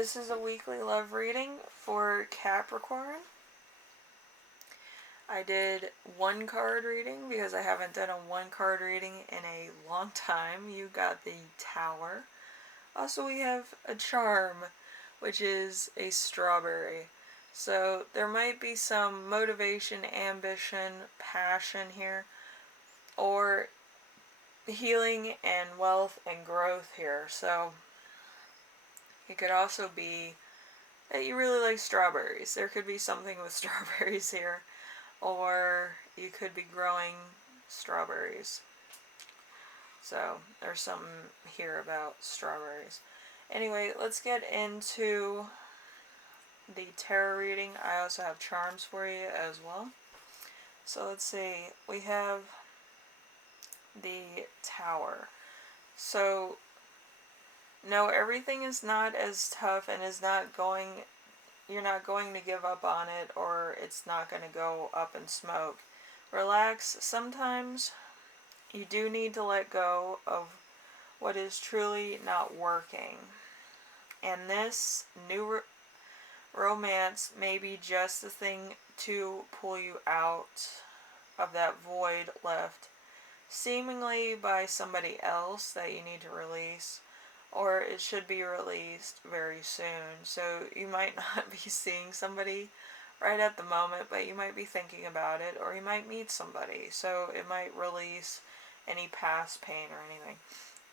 this is a weekly love reading for Capricorn. I did one card reading because I haven't done a one card reading in a long time. You got the Tower. Also, we have a charm, which is a strawberry. So there might be some motivation, ambition, passion here, or healing and wealth and growth here. So it could also be that you really like strawberries. There could be something with strawberries here, or you could be growing strawberries. So there's something here about strawberries. Anyway, let's get into the tarot reading. I also have charms for you as well. So let's see. We have the Tower. So no, everything is not as tough and is not going, you're not going to give up on it, or it's not going to go up in smoke. Relax. Sometimes you do need to let go of what is truly not working. And this new romance may be just the thing to pull you out of that void left seemingly by somebody else that you need to release, or it should be released very soon. So you might not be seeing somebody right at the moment, but you might be thinking about it, or you might meet somebody, so it might release any past pain or anything.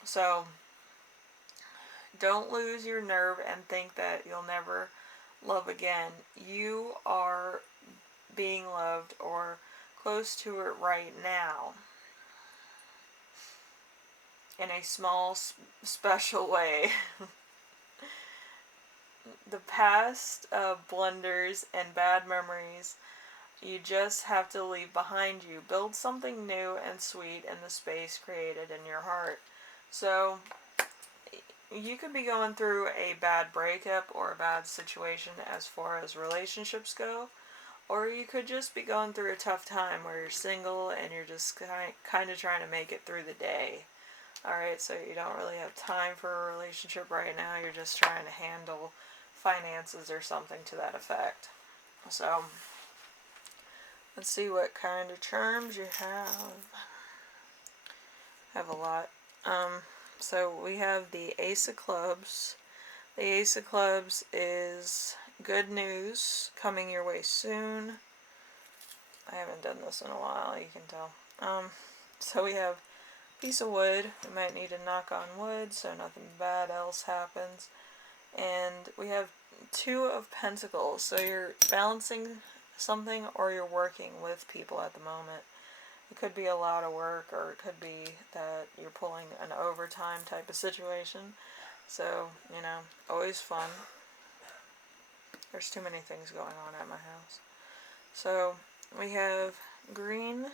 So don't lose your nerve and think that you'll never love again. You are being loved or close to it right now in a small, special way. The past blunders and bad memories, you just have to leave behind you. Build something new and sweet in the space created in your heart. So you could be going through a bad breakup or a bad situation as far as relationships go, or you could just be going through a tough time where you're single and you're just kind of trying to make it through the day. Alright, so you don't really have time for a relationship right now, you're just trying to handle finances or something to that effect. So let's see what kind of charms you have. I have a lot. So we have the Ace of Clubs. The Ace of Clubs is good news coming your way soon. I haven't done this in a while, you can tell. So we have piece of wood. We might need to knock on wood so nothing bad else happens. And we have Two of Pentacles. So you're balancing something, or you're working with people at the moment. It could be a lot of work, or it could be that you're pulling an overtime type of situation. So, you know, always fun. There's too many things going on at my house. So we have green.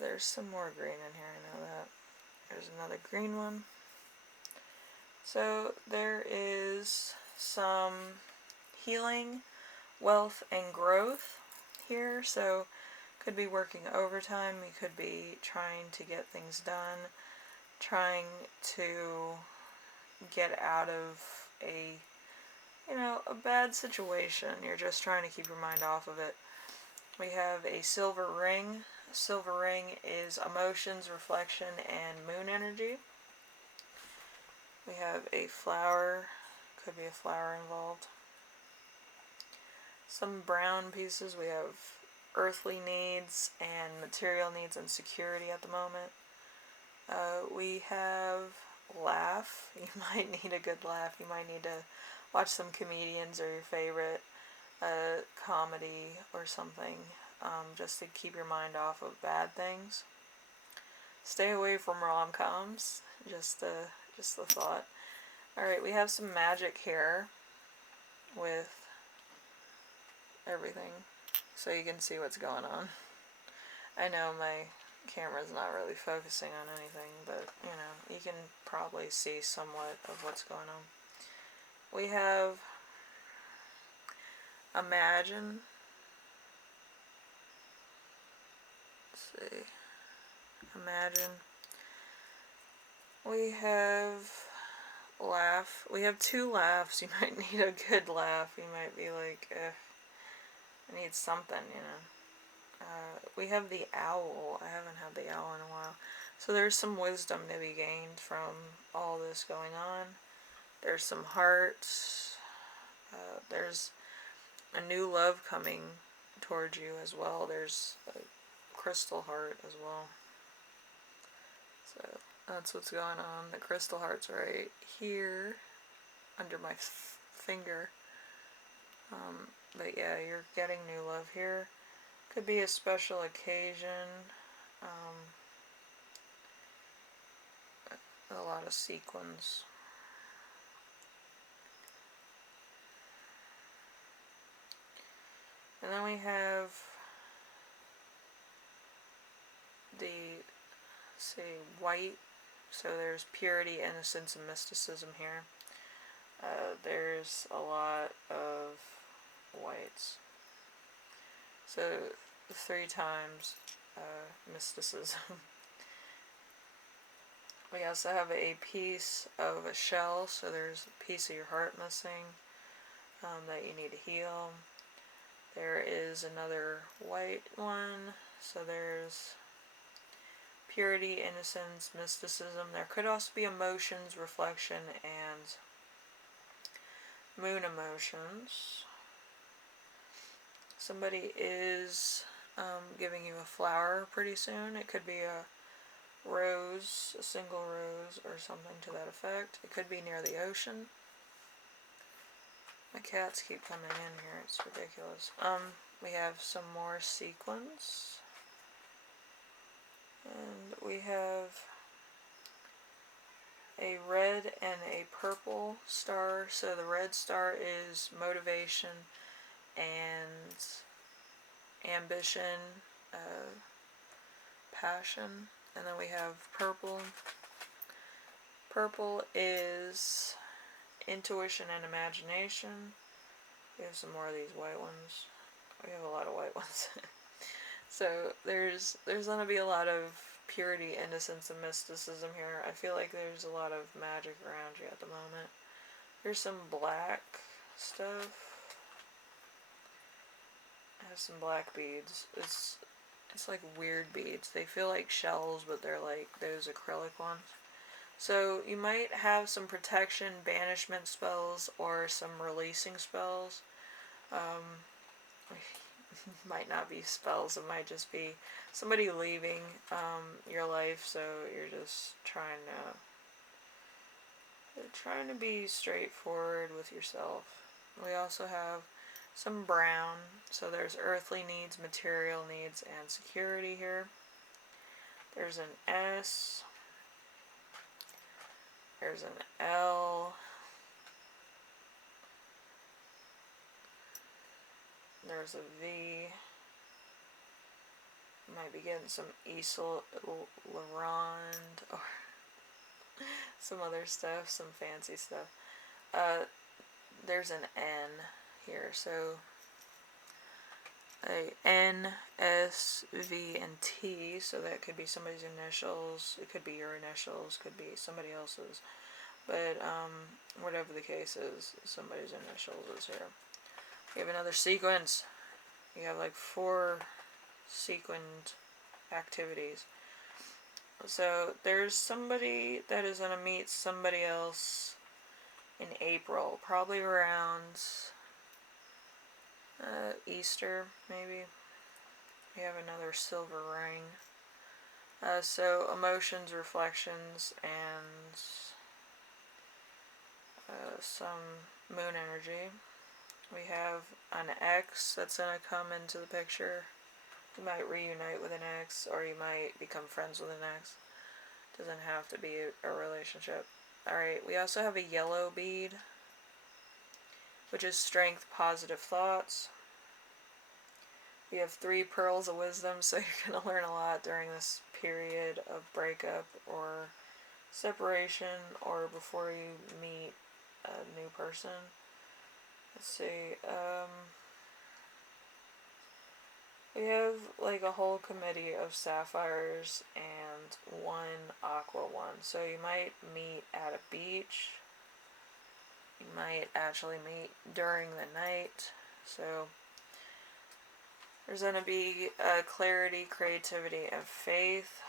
There's some more green in here, I know that. There's another green one. So there is some healing, wealth, and growth here. So could be working overtime. You could be trying to get things done, trying to get out of a bad situation. You're just trying to keep your mind off of it. We have a silver ring. Silver ring is emotions, reflection, and moon energy. We have a flower. Could be a flower involved. Some brown pieces. We have earthly needs and material needs and security at the moment. We have laugh. You might need a good laugh. You might need to watch some comedians or your favorite comedy or something, just to keep your mind off of bad things. Stay away from rom-coms. Just the thought. Alright, we have some magic here with everything, so you can see what's going on. I know my camera's not really focusing on anything, but you can probably see somewhat of what's going on. We have Imagine. Let's see. Imagine. We have laugh. We have 2 laughs. You might need a good laugh. You might be like, I need something, you know. We have the owl. I haven't had the owl in a while. So there's some wisdom to be gained from all this going on. There's some hearts. There's a new love coming towards you as well. There's a crystal heart as well. So that's what's going on. The crystal heart's right here under my finger. But yeah, you're getting new love here. Could be a special occasion. A lot of sequins. And then we have the, say, white. So there's purity, innocence, and mysticism here. There's a lot of whites. So 3 times mysticism. We also have a piece of a shell, so there's a piece of your heart missing that you need to heal. There is another white one, so there's purity, innocence, mysticism. There could also be emotions, reflection, and moon emotions. Somebody is giving you a flower pretty soon. It could be a rose, a single rose, or something to that effect. It could be near the ocean. My cats keep coming in here, it's ridiculous. We have some more sequins. And we have a red and a purple star. So the red star is motivation and ambition, passion. And then we have purple. Purple is intuition and imagination. We have some more of these white ones. We have a lot of white ones. So there's going to be a lot of purity, innocence, and mysticism here. I feel like there's a lot of magic around you at the moment. Here's some black stuff. I have some black beads. It's like weird beads. They feel like shells, but they're like those acrylic ones. So you might have some protection, banishment spells, or some releasing spells. Might not be spells. It might just be somebody leaving your life. So you're just trying to be straightforward with yourself. We also have some brown. So there's earthly needs, material needs, and security here. There's an S. There's an L. There's a V. Might be getting some Isle Laurent or some other stuff, some fancy stuff. There's an N here, so a N, S, V, and T, so that could be somebody's initials, it could be your initials, could be somebody else's, but whatever the case is, somebody's initials is here. We have another sequence. You have like 4 sequined activities. So there's somebody that is going to meet somebody else in April, probably around Easter, maybe. We have another silver ring. So emotions, reflections, and some moon energy. We have an ex that's going to come into the picture. You might reunite with an ex, or you might become friends with an ex. Doesn't have to be a relationship. Alright, we also have a yellow bead, which is strength, positive thoughts. We have 3 pearls of wisdom, so you're going to learn a lot during this period of breakup or separation, or before you meet a new person. Let's see, We have like a whole committee of sapphires and one aqua one. So you might meet at a beach. You might actually meet during the night. So there's going to be clarity, creativity, and faith.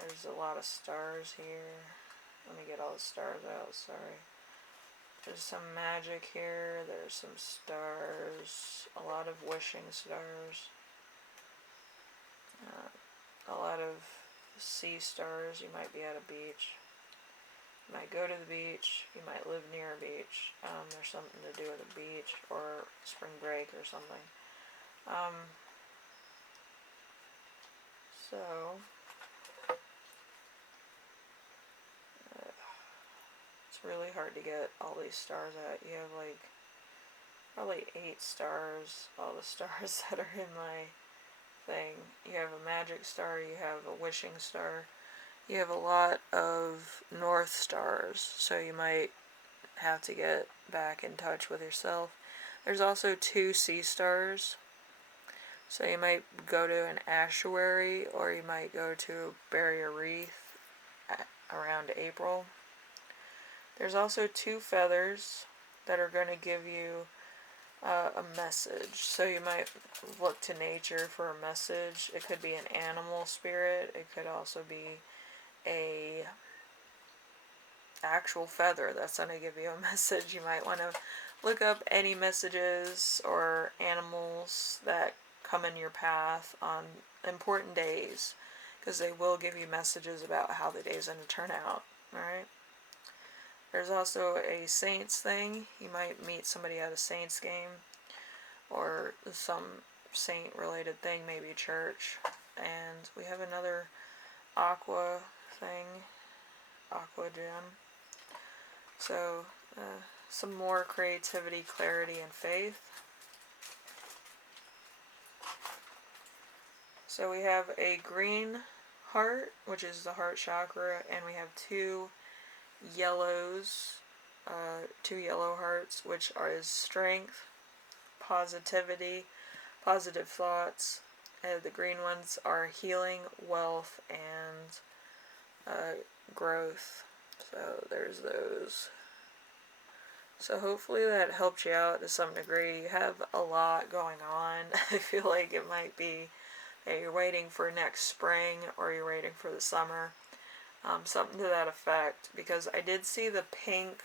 There's a lot of stars here. Let me get all the stars out, sorry. There's some magic here. There's some stars. A lot of wishing stars. A lot of sea stars. You might be at a beach. You might go to the beach. You might live near a beach. There's something to do with a beach or spring break or something. So it's really hard to get all these stars out. You have like probably 8 stars. All the stars that are in my thing. You have a magic star. You have a wishing star. You have a lot of north stars. So you might have to get back in touch with yourself. There's also 2 sea stars. So you might go to an estuary or you might go to barrier reef around April. There's also 2 feathers that are going to give you a message. So you might look to nature for a message. It could be an animal spirit. It could also be a actual feather that's going to give you a message. You might want to look up any messages or animals that come in your path on important days, because they will give you messages about how the day's going to turn out. Alright? There's also a Saints thing. You might meet somebody at a Saints game or some saint related thing, maybe church. And we have another aqua thing, aqua gem. So some more creativity, clarity, and faith. So we have a green heart, which is the heart chakra, and we have 2 yellows, 2 yellow hearts, which are strength, positivity, positive thoughts. The green ones are healing, wealth, and growth. So there's those. So hopefully that helped you out to some degree. You have a lot going on. I feel like it might be that you're waiting for next spring or you're waiting for the summer. Something to that effect, because I did see the pink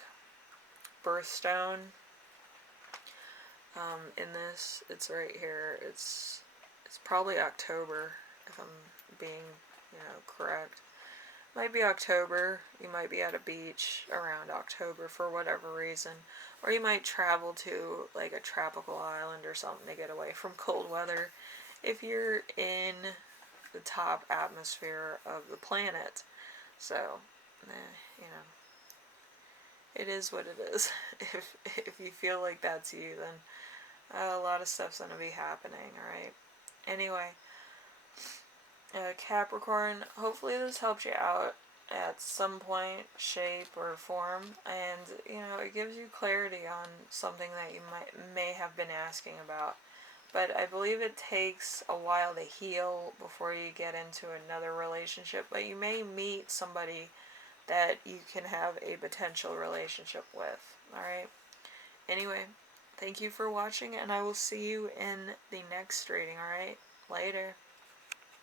birthstone in this. It's right here. It's probably October, if I'm being, correct. Might be October. You might be at a beach around October for whatever reason, or you might travel to like a tropical island or something to get away from cold weather if you're in the top atmosphere of the planet. So, it is what it is. If you feel like that's you, then a lot of stuff's going to be happening, alright? Anyway, Capricorn, hopefully this helped you out at some point, shape, or form, and, it gives you clarity on something that you may have been asking about. But I believe it takes a while to heal before you get into another relationship. But you may meet somebody that you can have a potential relationship with. Alright? Anyway, thank you for watching, and I will see you in the next reading. Alright? Later.